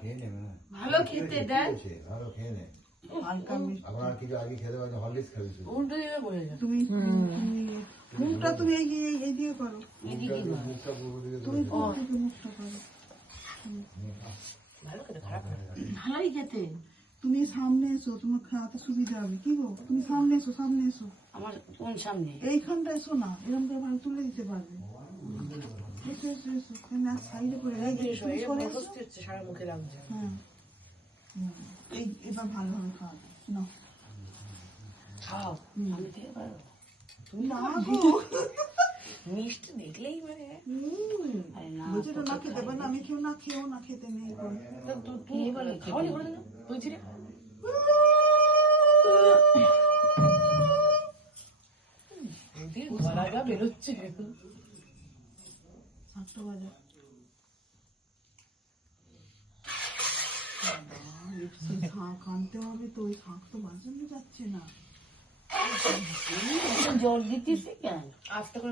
খেয়ে নে ভালো খেতে দেন। ভালো খেয়ে নে। হালকা মিষ্টি। আবার কিছু আগে খেতে পারছো হরলিক্স খাবি শুধু। উল্টো দিকে বলে যা। তুমি মুখটা তুমি এই দিয়ে করো। মুখটা পূর্ব দিকে তুমি কোন দিকে মুখটা করো? ভালো খেতে খারাপ না। ভালোই খেতে। তুমি সামনে এসো, তোমার খাওয়াতে সুবিধা হবে। কি গো, তুমি সামনে এসো, সামনে এসো। আমার কোন সামনে? এইখানটা এসো না, এরকম করে ভালো তুলে দিতে পারবে। এসো এসো এসো, সাইডে করে সারা মুখে লাগছে। হ্যাঁ, এবার ভালোভাবে খাওয়াবে। নাও খাও, আমি খেতে পারবো। তুমি না গো, মিষ্টি দেখলেই মানে আরে না, বলছি তো না খেতে পারে না, আমি কেউ না খেয়েও না খেতে নেই। তুই বলে খাওয়ানি করে না বলছি রে। গলাটা বেরোচ্ছে। 7টা বাজে। শাঁখ আনতে হবে তো, ওই শাঁখ তো বাজানো যাচ্ছে না। জল দিতেছি কেন? আস্তে করে